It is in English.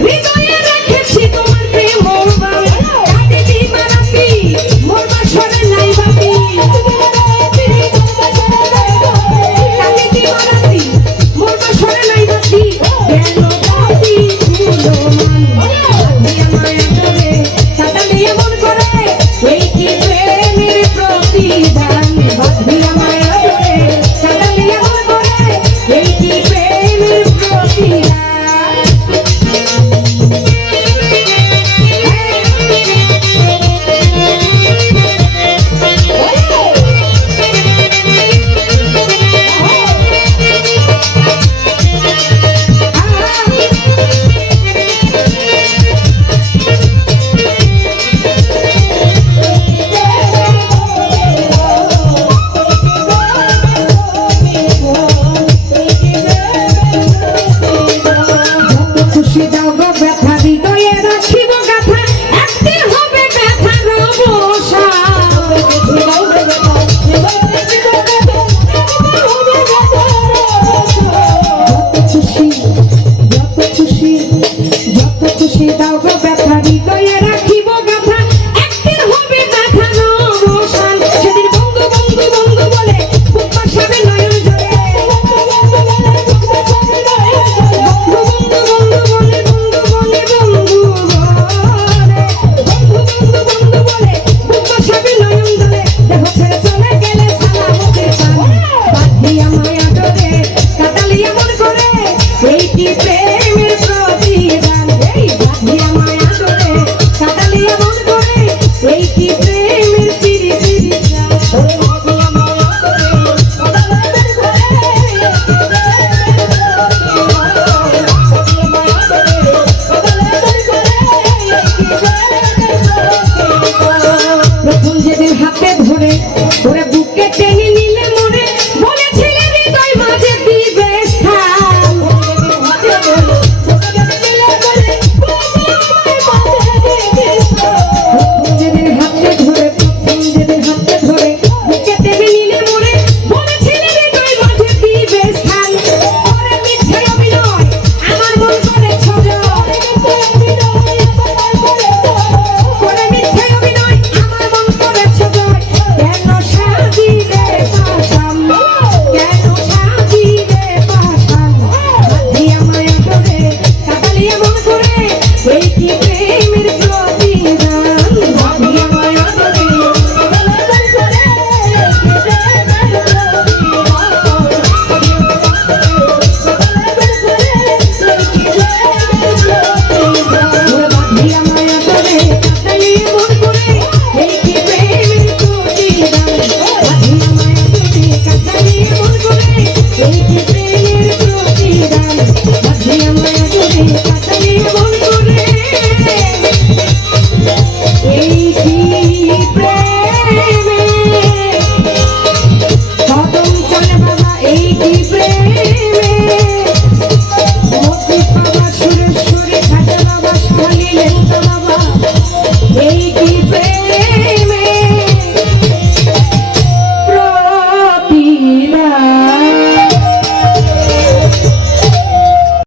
We going